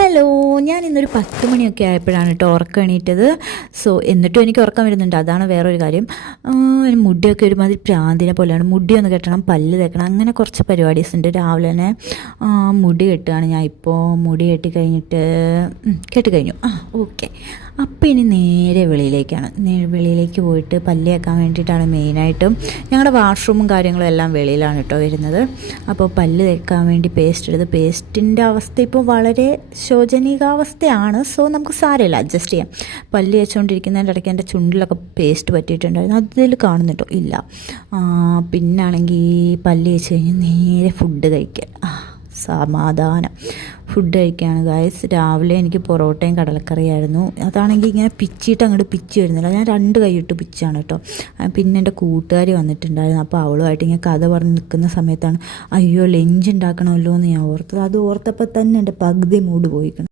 Hello, ഞാൻ ഇന്നൊരു 10 മണിയൊക്കെ ആയപ്പോഴാണ് കേട്ടോ ഉറക്കം എണീറ്റത്. സോ എന്നിട്ടും എനിക്ക് ഉറക്കം വരുന്നുണ്ട്, അതാണ് വേറൊരു കാര്യം. മുടിയൊക്കെ ഒരുമാതിരി പ്രാന്തിനെ പോലെയാണ്. മുടി ഒന്ന് കെട്ടണം, പല്ല് തേക്കണം, അങ്ങനെ കുറച്ച് പരിപാടീസ് ഉണ്ട്. രാവിലെ തന്നെ മുടി കെട്ടുകയാണ് ഞാൻ ഇപ്പോൾ. മുടി കെട്ടി കഴിഞ്ഞിട്ട് കെട്ടിക്കഴിഞ്ഞു. ഓക്കെ. അപ്പോൾ ഇനി നേരെ വെളിയിലേക്കാണ്. വെളിയിലേക്ക് പോയിട്ട് പല്ല് തേക്കാൻ വേണ്ടിയിട്ടാണ് മെയിനായിട്ടും. ഞങ്ങളുടെ വാഷ്റൂമും കാര്യങ്ങളും എല്ലാം വെളിയിലാണ് കേട്ടോ വരുന്നത്. അപ്പോൾ പല്ല് തേക്കാൻ വേണ്ടി പേസ്റ്റ് എടുത്ത്, പേസ്റ്റിൻ്റെ അവസ്ഥ ഇപ്പോൾ വളരെ ശോചനീയാവസ്ഥയാണ്. സോ നമുക്ക് സാരമില്ല, അഡ്ജസ്റ്റ് ചെയ്യാം. പല്ല് തേച്ചുകൊണ്ടിരിക്കുന്നതിൻ്റെ ഇടയ്ക്ക് എൻ്റെ ചുണ്ടിലൊക്കെ പേസ്റ്റ് പറ്റിയിട്ടുണ്ടായിരുന്നു. അതിൽ കാണുന്നുണ്ടോ? ഇല്ല. പിന്നാണെങ്കിൽ പല്ല് തേച്ച് കഴിഞ്ഞ് നേരെ ഫുഡ് കഴിക്കാൻ സമാധാനം. ഫുഡ് കഴിക്കുകയാണ് ഗായ്സ്. രാവിലെ എനിക്ക് പൊറോട്ടയും കടലക്കറിയായിരുന്നു. അതാണെങ്കിൽ ഇങ്ങനെ പിച്ചിട്ട് അങ്ങോട്ട് പിച്ചി വരുന്നില്ല. ഞാൻ 2 കൈയിട്ട് പിച്ചാണ് കേട്ടോ. പിന്നെ എൻ്റെ കൂട്ടുകാരി വന്നിട്ടുണ്ടായിരുന്നു. അപ്പോൾ അവളുമായിട്ട് ഇങ്ങനെ കഥ പറഞ്ഞ് നിൽക്കുന്ന സമയത്താണ് അയ്യോ ലഞ്ച് ഉണ്ടാക്കണമല്ലോ എന്ന് ഞാൻ ഓർത്തത്. അത് ഓർത്തപ്പോൾ തന്നെ എൻ്റെ പകുതി മൂഡ് പോയിക്കണം.